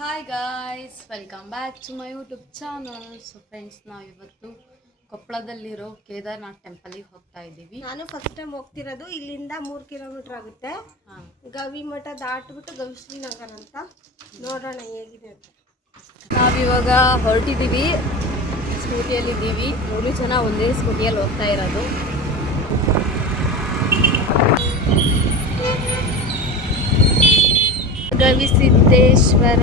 Hi guys, welcome back to my YouTube channel. So friends, ನಾವು ಇವತ್ತು ಕೊಪ್ಪಳದಲ್ಲಿರೋ ಕೇದಾರ್ನಾಥ್ ಟೆಂಪಲಿಗೆ ಹೋಗ್ತಾ ಇದ್ದೀವಿ. ನಾನು ಫಸ್ಟ್ ಟೈಮ್ ಹೋಗ್ತಿರೋದು. ಇಲ್ಲಿಂದ 3 ಕಿಲೋಮೀಟರ್ ಆಗುತ್ತೆ. ಗವಿ ಮಠ ದಾಟ್ಬಿಟ್ಟು ಗವಿಶ್ರೀ ನಗರ ಅಂತ ನೋಡೋಣ ಹೇಗಿದೆ ಅಂತ. ನಾವಿವಾಗ ಹೊರಟಿದ್ದೀವಿ, ಸ್ಕೂಟಿಯಲ್ಲಿದ್ದೀವಿ. 3 ಜನ ಒಂದೇ ಸ್ಕೂಟಿಯಲ್ಲಿ ಹೋಗ್ತಾ ಇರೋದು. ಗವಿಸಿದ್ದೇಶ್ವರ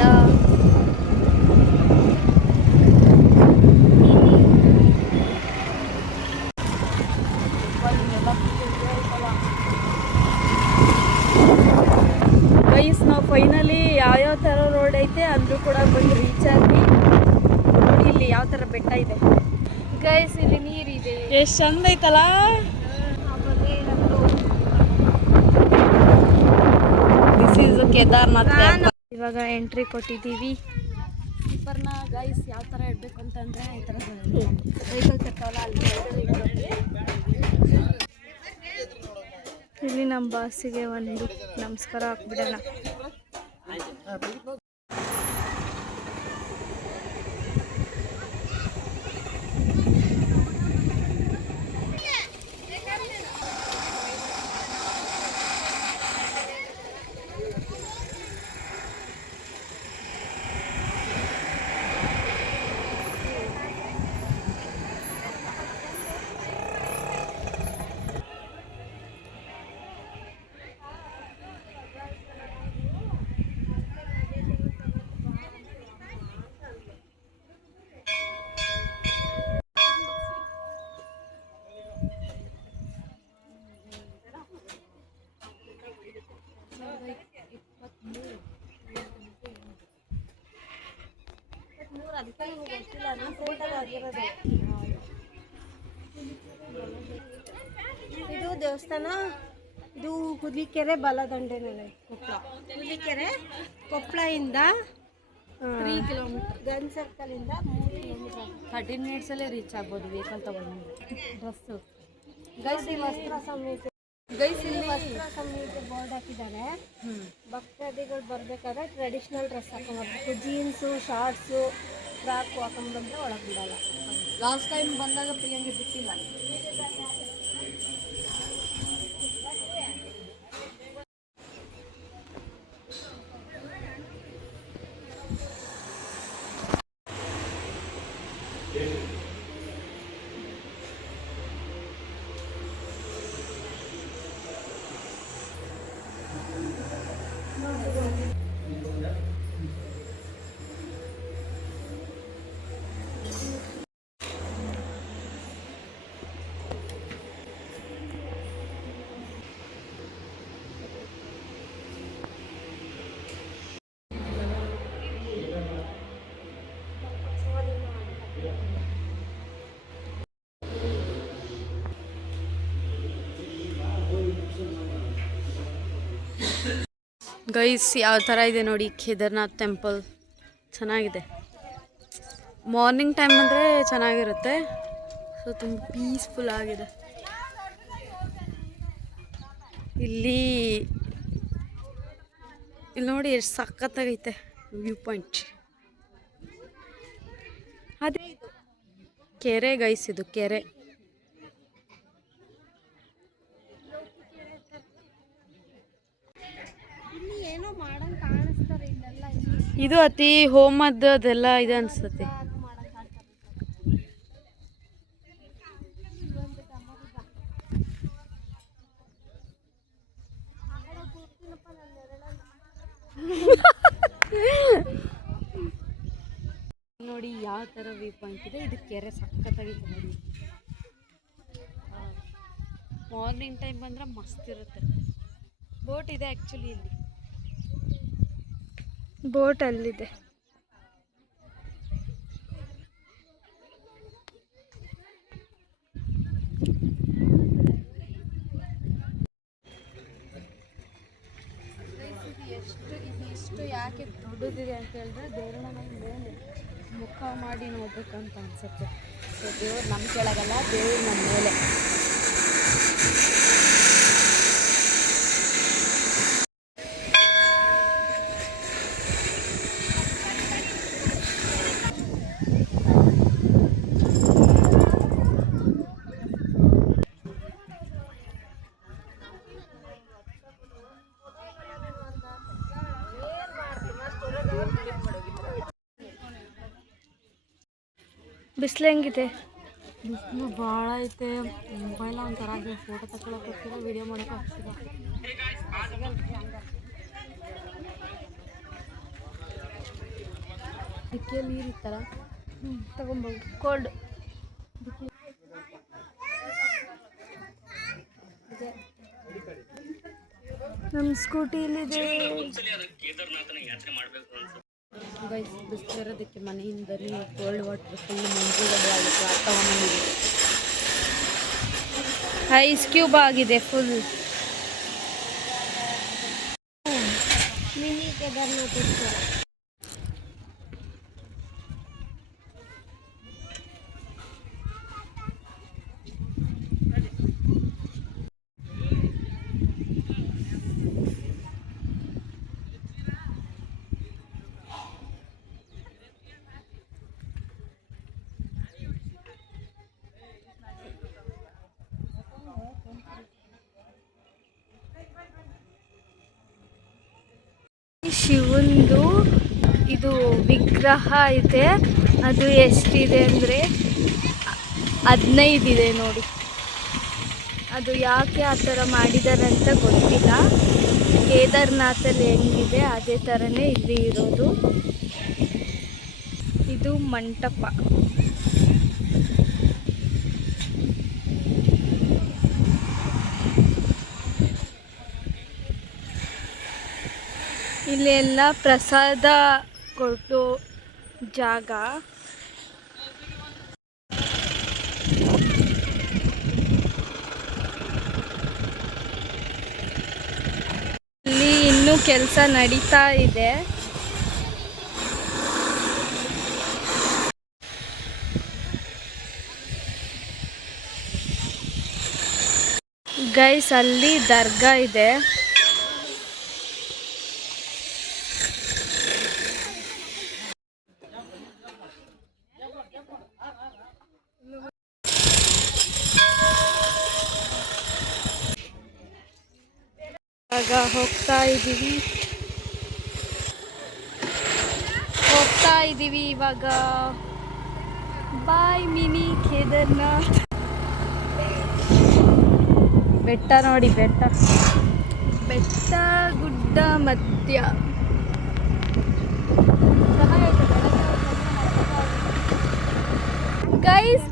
ಗೈಸ್, ನಾವು ಫೈನಲಿ ಯಾವ್ಯಾವ ಥರ ರೋಡ್ ಐತೆ ಅಂದ್ರೂ ಕೂಡ ಬಂದು ರೀಚ್ ಆದ್ವಿ. ನೋಡಿ ಇಲ್ಲಿ ಯಾವ ಥರ ಬೆಟ್ಟ ಇದೆ ಗೈಸ್, ಇಲ್ಲಿ ನೀರಿದೆ, ಎಷ್ಟು ಚಂದ ಐತಲ್ಲ. This is Kedarnath. ಇವಾಗ ಎಂಟ್ರಿ ಕೊಟ್ಟಿದ್ದೀವಿ. ಸ್ಲೀಪರ್ನ ಗೈಸ್ ಯಾವ ಥರ ಇಡಬೇಕು ಅಂತಂದರೆ ಈ ಥರ ವೆಹಿಕಲ್ಸ್ ಇರ್ತಾವಲ್ಲ, ಅಲ್ಲಿ ಇಲ್ಲಿ ನಮ್ಮ ಬಾಸಿಗೆ ಒಂದು ನಮಸ್ಕಾರ ಹಾಕ್ಬಿಡೋಣ. ಇದು ದೇವಸ್ಥಾನ. ಇದು ಹುಲಿಕೆರೆ ಬಲದಂಡೆನಲ್ಲಿ ಹುಲಿಕೆರೆ ಕೊಪ್ಪಳದಿಂದ 3 ಕಿಲೋಮೀಟರ್. ಗನ್ ಸರ್ಕಲ್ ಇಂದ 3 ಕಿಲೋಮೀಟರ್. 13 ಮಿನಿಟ್ಸಲ್ಲೇ ರೀಚ್ ಆಗ್ಬೋದು ವೆಹಿಕಲ್ ತಗೊಂಡು. ಡ್ರೆಸ್ಸು ಗೈಸ್ ವಸ್ತ್ರ ಸಂಹಿತೆ, ವಸ್ತ್ರ ಸಂಹಿತೆ ಬೋರ್ಡ್ ಹಾಕಿದ್ದಾರೆ. ಭಕ್ತಾದಿಗಳು ಬರ್ಬೇಕಾದ್ರೆ ಟ್ರೆಡಿಷನಲ್ ಡ್ರೆಸ್ ಹಾಕೊಂಡ್ಬರ್ಬೇಕು. ಜೀನ್ಸು, ಶಾರ್ಟ್ಸು, ಫ್ರಾಕು ಹಾಕೊಂಡ್ ಬಂದ್ರೆ ಒಳಗೆ ಬಿಡಲ್ಲ. ಲಾಸ್ಟ್ ಟೈಮ್ ಬಂದಾಗ ಪ್ರಿಯಂಗೆ ಬಿಟ್ಟಿಲ್ಲ. ಗೈಸ್, ಯಾವ ಥರ ಇದೆ ನೋಡಿ ಕೇದಾರ್ನಾಥ್ ಟೆಂಪಲ್. ಚೆನ್ನಾಗಿದೆ. ಮಾರ್ನಿಂಗ್ ಟೈಮ್ ಅಂದರೆ ಚೆನ್ನಾಗಿರುತ್ತೆ. ಸೊ ತುಂಬ ಪೀಸ್ಫುಲ್ ಆಗಿದೆ. ಇಲ್ಲಿ ನೋಡಿ ಎಷ್ಟು ಸಖತ್ತಾಗೈತೆ ವ್ಯೂ ಪಾಯಿಂಟ್. ಅದೇ ಕೆರೆ ಗೈಸ್, ಇದು ಕೆರೆ. ಇದು ಅತಿ ಹೋಮದ್ದು ಅದೆಲ್ಲ ಇದೆ ಅನ್ಸುತ್ತೆ. ನೋಡಿ ಯಾವ ಥರ ವ್ಯೂ ಪಾಯಿಂಟ್ ಇದೆ. ಇದು ಕೆರೆ ಸಖತ್ತಾಗಿದೆ ನೋಡಿ. ಮಾರ್ನಿಂಗ್ ಟೈಮ್ ಬಂದರೆ ಮಸ್ತ್ ಇರುತ್ತೆ. ಬೋಟ್ ಇದೆ ಆ್ಯಕ್ಚುಲಿ, ಇಲ್ಲಿ ಬೋಟ್ ಅಲ್ಲಿದೆ. ಇಷ್ಟು ಯಾಕೆ ದೊಡ್ಡದಿದೆ ಅಂತ ಹೇಳಿದ್ರೆ ದೇವ್ರನ್ನ ಮೇಲೆ ಮುಖ ಮಾಡಿ ನೋಡ್ಬೇಕಂತ ಅನ್ಸುತ್ತೆ. ಸೊ ದೇವ್ರು ನಮ್ಮ ಕೆಳಗಲ್ಲ, ದೇವ್ರು ನಮ್ಮ ಮೇಲೆ. ಬಿಸಿಲು ಹೆಂಗಿದೆ? ಬಿಸಿಲು ಭಾಳ ಐತೆ. ಮೊಬೈಲ್ ಒಂಥರ ಫೋಟೋ ತಗೊಳಕ್ಕೆ ಹೋಗ್ತಿಲ್ಲ, ವಿಡಿಯೋ ಮಾಡೋಕೆ ಆಗ್ತಿಲ್ಲ. ದಿಕ್ಕೆ ನೀರು ಇತ್ತಲ್ಲ, ತಗೊಂಬೋದು. ಕೋಲ್ಡ್ ನಮ್ಮ ಸ್ಕೂಟಿಲಿದೆ. ಗೈಸ್ ಬಿಸಿಲಿರೋದಕ್ಕೆ ಮನೆಯಿಂದಲೇ ಕೋಲ್ಡ್ ವಾಟರ್ ಫುಲ್ ಮಂಜುಗಡ್ಡೆ ಆಗುತ್ತೆ. ತಗೊಂಬಂದಿದೆ. ಐಸ್ ಕ್ಯೂಬ್ ಆಗಿದೆ ಫುಲ್. ಮಿನಿ ಕೇದಾರ್ನಾಥ್ ಇತ್ತು. ಶಿವಂದು ಇದು ವಿಗ್ರಹ ಇದೆ. ಅದು ಎಷ್ಟಿದೆ ಅಂದರೆ 15 ಇದೆ ನೋಡಿ. ಅದು ಯಾಕೆ ಆ ಥರ ಮಾಡಿದ್ದಾರೆ ಅಂತ ಗೊತ್ತಿಲ್ಲ. ಕೇದಾರ್ನಾಥಲ್ಲಿ ಹೆಂಗಿದೆ ಅದೇ ಥರನೇ ಇಲ್ಲಿ ಇರೋದು. ಇದು ಮಂಟಪ. ಇಲ್ಲೆಲ್ಲ ಪ್ರಸಾದ ಕೊಡೋ ಜಾಗ. ಇಲ್ಲಿ ಇನ್ನೂ ಕೆಲಸ ನಡೀತಾ ಇದೆ. ಗೈಸ್ ಅಲ್ಲಿ ದರ್ಗಾ ಇದೆ. ಇವಾಗ ಹೋಗ್ತಾ ಇದ್ದೀವಿ ಇವಾಗ. ಬಾಯ್ ಮಿನಿ ಕೇದಾರ್ನಾಥ್. ಬೆಟ್ಟ ನೋಡಿ, ಬೆಟ್ಟ ಗುಡ್ಡ ಮಧ್ಯ. ಗೈಸ್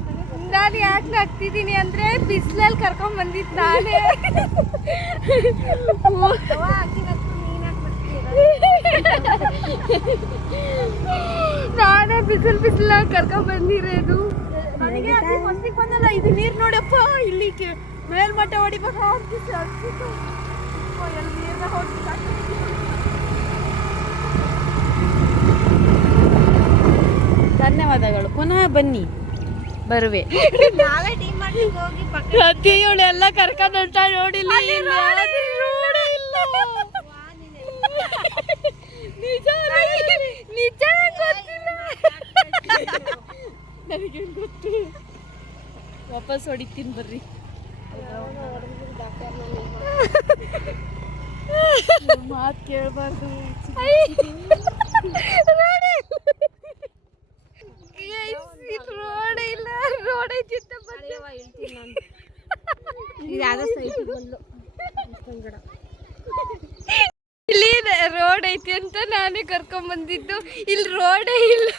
ನಾನು ಯಾಕೆ ನಗ್ತಿದ್ದೀನಿ ಅಂದರೆ ಬಿಸಿಲಲ್ಲಿ ಕರ್ಕೊಂಡ್ ಬಂದಿದ್ದು ನಾನೇ. ನಾನೇ ಬಿಸಿಲಾಗಿ ಕರ್ಕೊಂಡ್ ಬಂದಿರೋದು. ಬಂದಲ್ಲ ಇದು ನೀರು ನೋಡಪ್ಪ, ಇಲ್ಲಿ ಮೇಲ್ಮಟ್ಟ ಹೊಡಿಬೇಕು. ಧನ್ಯವಾದಗಳು. ಪುನಃ ಬನ್ನಿ, ಬರುವೆ. ಇವಳು ಎಲ್ಲ ಕರ್ಕೊಂಡು ಹೊಂಟ ನೋಡಿಲ್ಲ. ನಿಜ ಗೊತ್ತಿಲ್ಲ ನನಗೇನು ಗೊತ್ತು. ವಾಪಸ್ ಹೊಡಿತೀನಿ ಬರ್ರಿ. ಮಾತು ಕೇಳಬಾರ್ದು. ರೋಡ್ ಇಲ್ಲ, ರೋಡ್ ಐತಿ ಇಲ್ಲಿ ರೋಡ್ ಐತಿ ಅಂತ ನಾನೇ ಕರ್ಕೊಂಡ್ ಬಂದಿದ್ದು. ಇಲ್ಲಿ ರೋಡೇ ಇಲ್ಲ.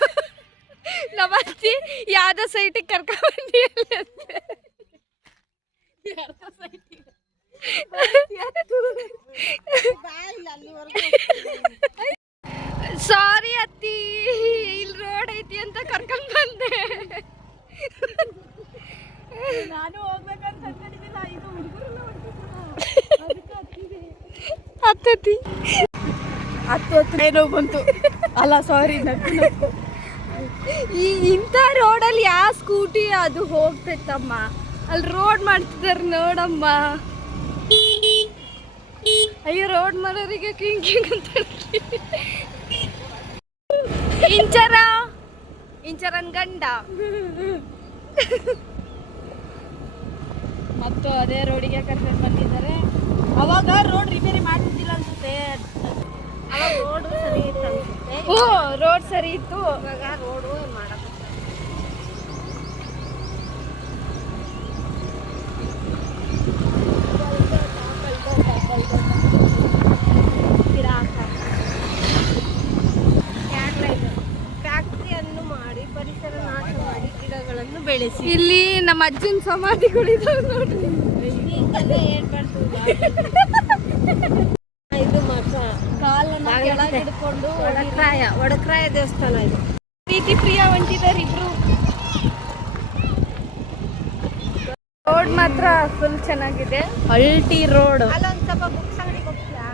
ನಮ್ಮತ್ತಿ ಯಾವ್ದೋ ಸೈಟಿಗೆ ಕರ್ಕೊಂಡ್ ಬಂದಿಲ್ಲ. ಸಾರಿ ಅತ್ತಿ, ಇಲ್ಲಿ ರೋಡ್ ಐತಿ ಅಂತ ಕರ್ಕೊಂಡ್ ಬಂದೆ. ನಾನು ಹೋಗ್ಬೇಕಂತ ಅನ್ಕೊಂಡಿದ್ದಿಲ್ಲ. ಇದು ಹತ್ತು ಏನೋ ಬಂತು ಅಲ್ಲ, ಸಾರಿ. ಇಂಥ ರೋಡಲ್ಲಿ ಯಾವ ಸ್ಕೂಟಿ ಅದು ಹೋಗ್ತೈತಮ್ಮ? ಅಲ್ಲಿ ರೋಡ್ ಮಾಡ್ತಿದ್ದಾರೆ ನೋಡಮ್ಮ. ಅಯ್ಯೋ, ರೋಡ್ ಮಾಡೋರಿಗೆ ಕಿಂಗ್ ಅಂತ ಇಂಚರನ್ ಗಂಡ. ಮತ್ತು ಅದೇ ರೋಡಿಗೆ ಕರ್ಕೊಂಡು ಬಂದಿದ್ದಾರೆ. ಅವಾಗ ರೋಡ್ ರಿಪೇರಿ ಮಾಡ್ತಿದ್ದಿಲ್ಲ ಅನ್ಸುತ್ತೆ. ಅವಾಗ ರೋಡ್ ಸರಿ ಇತ್ತು ಅನ್ಸುತ್ತೆ. ಓ ರೋಡ್ ಸರಿ ಇತ್ತು. ಇವಾಗ ರೋಡು ಮಾಡಕ್ಕೆ ಫ್ಯಾಕ್ಟ್ರಿಯನ್ನು ಮಾಡಿ ಪರಿಸರ ನಾಶ ಮಾಡಿ ಗಿಡಗಳನ್ನು ಬೆಳೆಸಿ. ಇಲ್ಲಿ ನಮ್ಮ ಅಜ್ಜನ ಸಮಾಧಿಗಳಿದಾವೆ ನೋಡ್ರಿ. ಇದು ಮಾತ್ರ ಕಾಲನ್ನ ಕೆಳಗೆ ಹಿಡ್ಕೊಂಡು ಒಡಕ್ರಾಯ ದೇವಸ್ಥಾನ ಇದು. ಪ್ರೀತಿ ಪ್ರಿಯ ಹೊಂಟಿದ್ದಾರೆ ಇಬ್ರು. ರೋಡ್ ಮಾತ್ರ ಫುಲ್ ಚೆನ್ನಾಗಿದೆ. ಅಲ್ಟಿ ರೋಡ್. ಅಲ್ಲೊಂದು ಸ್ವಲ್ಪ ಬುಕ್ಸ್ ಅಂಗಡಿಗೆ ಹೋಗ್ತೀಯಾ?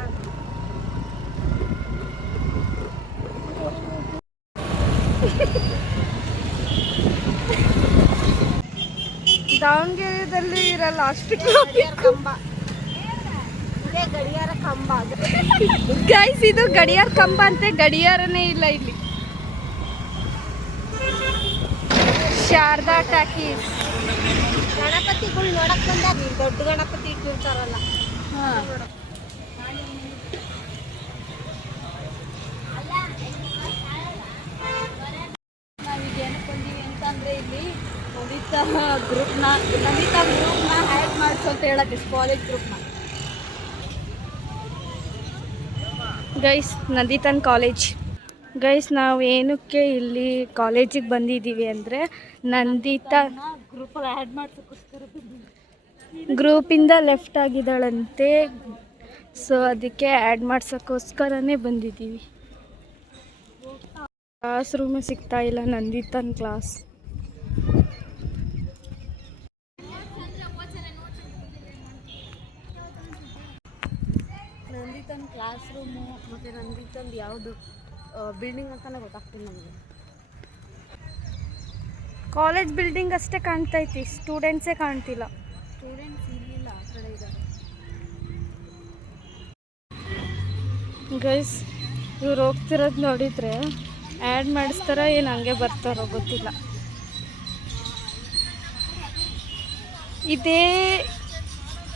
ದಾವಣಗೆರೆದಲ್ಲಿ ಇರಲ್ಲ ಅಷ್ಟು ಗಡಿಯಾರ ಕಂಬ. ಇದೇ ಗಡಿಯಾರ ಕಂಬ. ಗೈಸ್ ಇದು ಗಡಿಯಾರ ಕಂಬ ಅಂತೆ, ಗಡಿಯಾರನೇ ಇಲ್ಲ ಇಲ್ಲಿ. ಶಾರದಾ ಟಾಕೀಸ್. ಗಣಪತಿಗಳು ನೋಡಕ್ ಬಂದಾಗ ದೊಡ್ಡ ಗಣಪತಿ ಇಟ್ಟಿರ್ತಾರಲ್ಲ. ನಾವೀಗ ಏನಕ್ಕೆ ಬಂದೀವಿ ಅಂತಂದ್ರೆ ಇಲ್ಲಿ ನಮಿತಾ ಗ್ರೂಪ್ನ ಹ್ಯಾಡ್ ಮಾಡಿಸು ಅಂತ ಹೇಳಕ್ಕೆ ಕಾಲೇಜ್ ಗ್ರೂಪ್ನ. Guys ನಂದಿತನ್ college. ಗೈಸ್ ನಾವು ಏನಕ್ಕೆ ಇಲ್ಲಿ ಕಾಲೇಜಿಗೆ ಬಂದಿದ್ದೀವಿ ಅಂದರೆ ನಂದಿತನ್ ಗ್ರೂಪಿಂದ ಲೆಫ್ಟ್ ಆಗಿದ್ದಾಳಂತೆ. ಸೊ ಅದಕ್ಕೆ ಆ್ಯಡ್ ಮಾಡ್ಸೋಕ್ಕೋಸ್ಕರನೇ ಬಂದಿದ್ದೀವಿ. ಕ್ಲಾಸ್ ರೂಮೇ ಸಿಗ್ತಾ ಇಲ್ಲ ನಂದಿತನ್ ಕ್ಲಾಸ್. ನಂದಿತನ್ ಕ್ಲಾಸ್ ರೂಮು ಮತ್ತು ನಂದಿತನ್ ಯಾವುದು ಬಿಲ್ಡಿಂಗ್ ಅಂತಾನೆ ಗೊತ್ತಾಗ್ತಿಲ್ಲ ನಮಗೆ. ಕಾಲೇಜ್ ಬಿಲ್ಡಿಂಗ್ ಅಷ್ಟೇ ಕಾಣ್ತೈತಿ, ಸ್ಟೂಡೆಂಟ್ಸೇ ಕಾಣ್ತಿಲ್ಲ. ಸ್ಟೂಡೆಂಟ್ಸ್ ಇರಲಿಲ್ಲ ಆ ಕಡೆ ಇದ್ದಾರೆ. ಗೈಸ್ ಇವ್ರು ಹೋಗ್ತಿರೋದು ನೋಡಿದರೆ ಆ್ಯಡ್ ಮಾಡಿಸ್ತಾರೋ ಏನು ಹಂಗೆ ಬರ್ತಾರೋ ಗೊತ್ತಿಲ್ಲ. ಇದೇ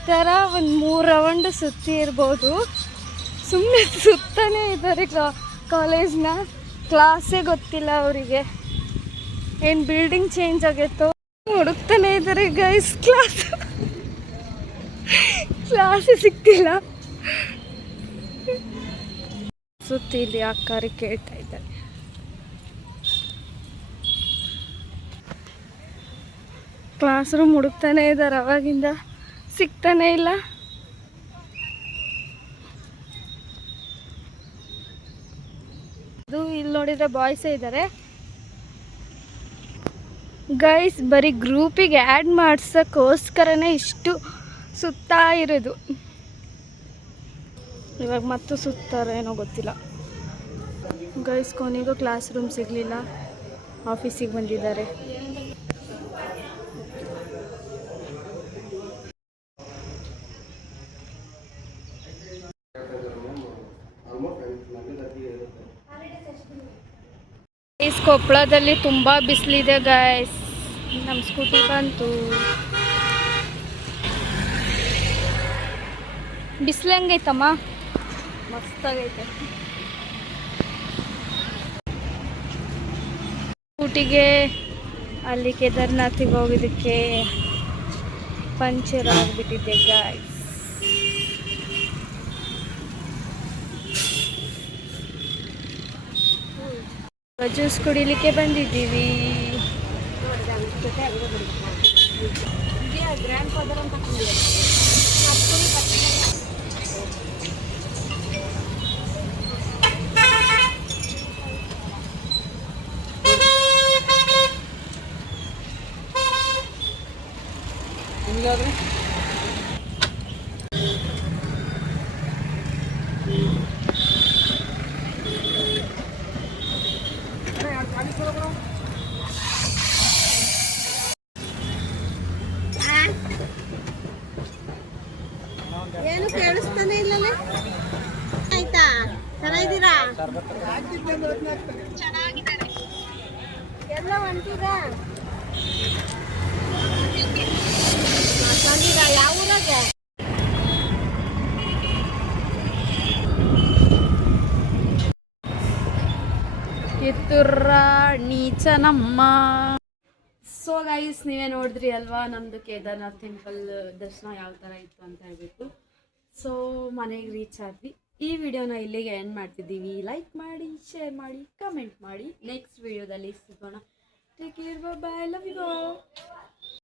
ಥರ ಒಂದು 3 ರೌಂಡ್ ಸುತ್ತಿ ಇರ್ಬೋದು. ಸುಮ್ಮನೆ ಸುತ್ತಾನೇ ಇದ್ದಾರೆ ಕಾಲೇಜ್ನ. ಕ್ಲಾಸೇ ಗೊತ್ತಿಲ್ಲ ಅವರಿಗೆ. ಏನು ಬಿಲ್ಡಿಂಗ್ ಚೇಂಜ್ ಆಗೈತೋ ಹುಡುಕ್ತಾನೆ ಇದ್ದಾರೆ ಗೈಸ್. ಕ್ಲಾಸೇ ಸಿಗ್ತಿಲ್ಲ. ಸುತ್ತಿ ಇಲ್ಲಿ ಅಕ್ಕಾರಿ ಕೇಳ್ತಾ ಇದ್ದಾರೆ. ಕ್ಲಾಸ್ ರೂಮ್ ಹುಡುಕ್ತಾನೆ ಇದ್ದಾರೆ, ಅವಾಗಿಂದ ಸಿಗ್ತಾನೆ ಇಲ್ಲ. ಅದು ಇಲ್ಲಿ ನೋಡಿದ್ರೆ ಬಾಯ್ಸೇ ಇದ್ದಾರೆ. ಗೈಸ್ ಬರೀ ಗ್ರೂಪಿಗೆ ಆ್ಯಡ್ ಮಾಡ್ಸೋಕ್ಕೋಸ್ಕರನೇ ಇಷ್ಟು ಸುತ್ತಾ ಇರೋದು. ಇವಾಗ ಮತ್ತು ಸುತ್ತಾರೇನೋ ಗೊತ್ತಿಲ್ಲ. ಗೈಸ್ ಕೊನೆಗೂ ಕ್ಲಾಸ್ ರೂಮ್ ಸಿಗಲಿಲ್ಲ, ಆಫೀಸಿಗೆ ಬಂದಿದ್ದಾರೆ. ಗೈಸ್ ಕೊಪ್ಪಳದಲ್ಲಿ ತುಂಬ ಬಿಸಿಲಿದೆ ಗೈಸ್. ನಮ್ಮ ಸ್ಕೂಟಿ ಬಂತು. ಬಿಸಿಲು ಹೆಂಗೈತಮ್ಮ? ಮಸ್ತಾಗೈತೆ. ಸ್ಕೂಟಿಗೆ ಅಲ್ಲಿ ಕೇದಾರ್ನಾಥಿಗೆ ಹೋಗೋದಕ್ಕೆ ಪಂಚರ್ ಆಗಿಬಿಟ್ಟಿದೆ ಗೈಸ್. ಜ್ಯೂಸ್ ಕುಡಿಲಿಕ್ಕೆ ಬಂದಿದ್ದೀವಿ. ಗ್ರ್ಯಾಂಡ್ ಫಾದರ್ ಅಂತ ಏನು ಕೇಳಿಸ್ತಾನೆ ಇಲ್ಲಲೇ. ಆಯ್ತಾ? ಚೆನ್ನಾಗಿದ್ದೀರಾ? ಎಲ್ಲ ಹೊಂಟಿರಾ? ಯಾವ ಊರಾಗೆ? ಚತುರ ನೀಚನಮ್ಮ. ಸೊ ಗೈಸ್, ನೀವೇ ನೋಡಿದ್ರಿ ಅಲ್ವಾ ನಮ್ಮದು ಕೇದಾರ್ನಾಥ್ ಟೆಂಪಲ್ ದರ್ಶನ ಯಾವ ಥರ ಇತ್ತು ಅಂತ ಹೇಳ್ಬಿಟ್ಟು. ಸೊ ಮನೆಗೆ ರೀಚ್ ಆದ್ವಿ. ಈ ವಿಡಿಯೋನ ಇಲ್ಲಿಗೆ ಎಂಡ್ ಮಾಡ್ತಿದ್ದೀವಿ. ಲೈಕ್ ಮಾಡಿ, ಶೇರ್ ಮಾಡಿ, ಕಮೆಂಟ್ ಮಾಡಿ. ನೆಕ್ಸ್ಟ್ ವಿಡಿಯೋದಲ್ಲಿ ಸಿಗೋಣ. Take care, bye, love you.